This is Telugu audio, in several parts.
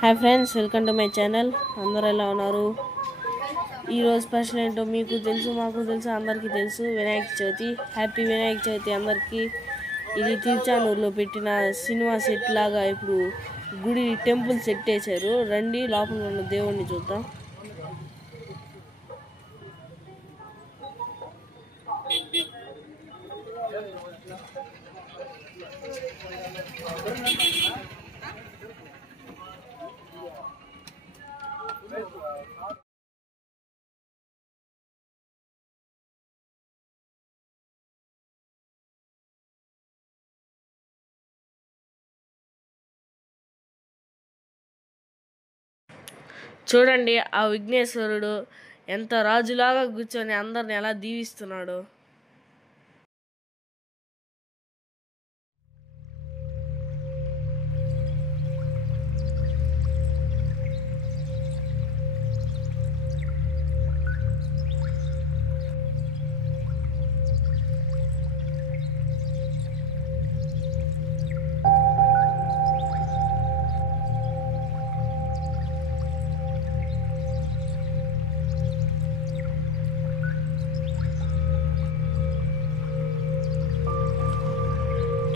Hi friends, welcome to my channel. అందరూ ఎలా ఉన్నారు? ఈరోజు స్పెషల్ ఏంటో మీకు తెలుసు, మాకు తెలుసు, అందరికీ తెలుసు. వినాయక చవితి. హ్యాపీ వినాయక చవితి అందరికీ. ఇది తిరుచానూరులో పెట్టిన సినిమా సెట్ లాగా ఇప్పుడు గుడి టెంపుల్ సెట్ వేశారు. రండి లోపల ఉన్న దేవుణ్ణి చూద్దాం. చూడండి, ఆ విఘ్నేశ్వరుడు ఎంత రాజులాగా కూర్చొని అందరిని ఎలా దీవిస్తున్నాడు.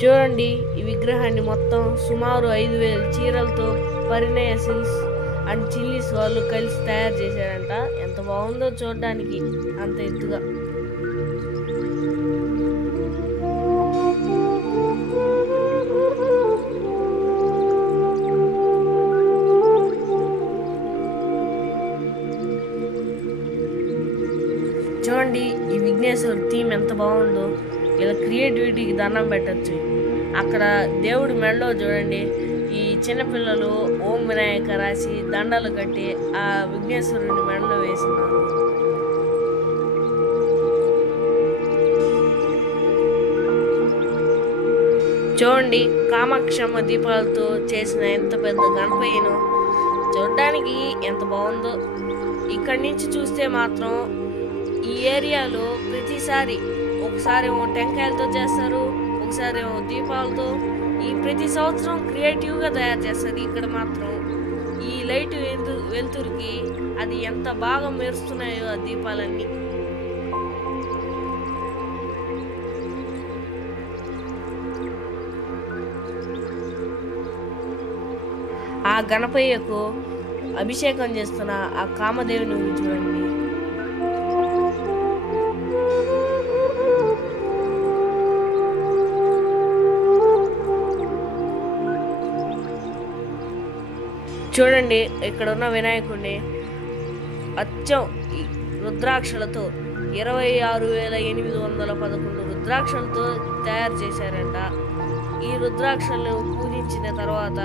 చూడండి, ఈ విగ్రహాన్ని మొత్తం సుమారు 5,000 చీరలతో పరిణయ సిల్క్స్ అండ్ చిల్లీస్ వాళ్ళు కలిసి తయారు చేశారంట. ఎంత బాగుందో చూడడానికి, అంత ఎత్తుగా. చూడండి, ఈ విఘ్నేశ్వర్ థీమ్ ఎంత బాగుందో. ఇలా క్రియేటివిటీకి దండం పెట్టచ్చు. అక్కడ దేవుడి మెడలో చూడండి, ఈ చిన్నపిల్లలు ఓం వినాయక రాసి దండలు కట్టి ఆ విఘ్నేశ్వరుని మెడలో వేస్తున్నారు. చూడండి, కామాక్షమ్మ దీపాలతో చేసిన ఎంత పెద్ద గణపయ్యను చూడడానికి ఎంత బాగుందో. ఇక్కడి నుంచి చూస్తే మాత్రం ఈ ఏరియాలో ప్రతిసారి ఒకసారి ఏమో టెంకాయలతో చేస్తారు, ఒకసారి ఏమో దీపాలతో. ఈ ప్రతి సంవత్సరం క్రియేటివ్గా తయారు చేస్తారు. ఇక్కడ మాత్రం ఈ లైట్ వెలుతురికి అది ఎంత బాగా మెరుస్తున్నాయో ఆ దీపాలన్నీ. ఆ గణపయ్యకు అభిషేకం చేస్తున్న ఆ కామదేవుని చూడండి. చూడండి, ఇక్కడ ఉన్న వినాయకుడిని అచ్చం రుద్రాక్షలతో 26,811 రుద్రాక్షలతో తయారు చేశారంట. ఈ రుద్రాక్షలను పూజించిన తర్వాత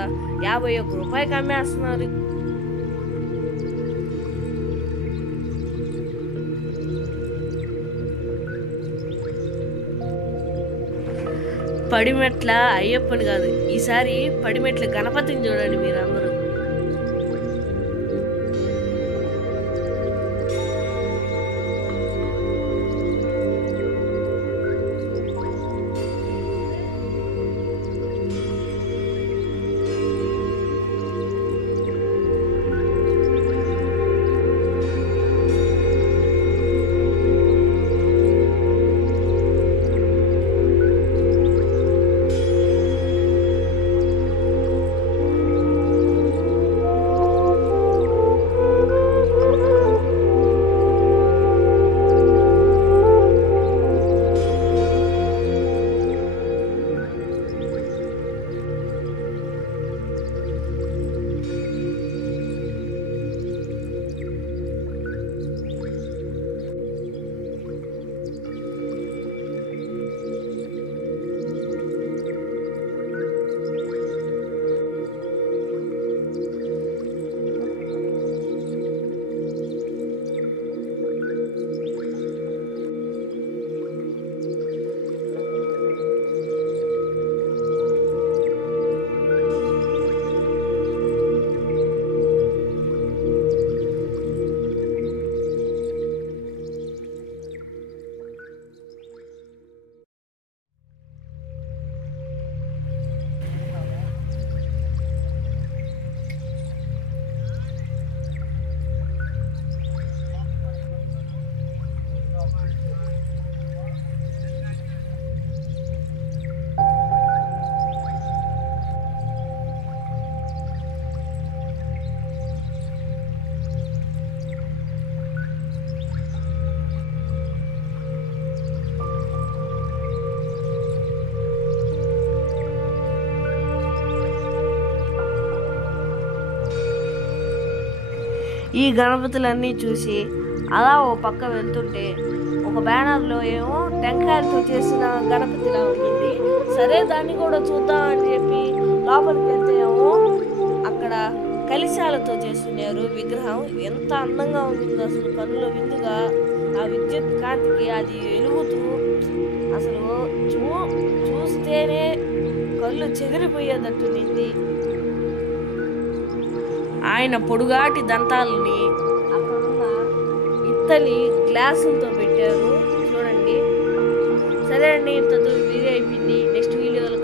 51 రూపాయలకి అమ్మేస్తున్నారు. పడిమెట్ల అయ్యప్పని కాదు, ఈసారి పడిమెట్ల గణపతిని చూడండి మీరందరూ. ఈ గణపతులన్నీ చూసి అలా ఓ పక్క వెళ్తుంటే ఒక బ్యానర్లో ఏమో టెంకాయలతో చేసిన గణపతిలా ఉంటుంది. సరే దాన్ని కూడా చూద్దాం అని చెప్పి లోపలికి వెళ్తే ఏమో అక్కడ కలిశాలతో చేస్తున్నారు విగ్రహం. ఎంత అందంగా ఉంటుందో అసలు, కన్నుల విందుగా ఆ విద్యుత్ కాంతికి అది వెలుగుతూ అసలు చూస్తేనే కళ్ళు చెదిరిపోయేటట్టుండింది. ఆయన పొడుగాటి దంతాలని అక్కడున్న ఇత్తలి గ్లాసులతో పెట్టారు చూడండి. సరే అండి, ఇంతతో వీడియో అయిపోయింది. నెక్స్ట్ వీడియోలో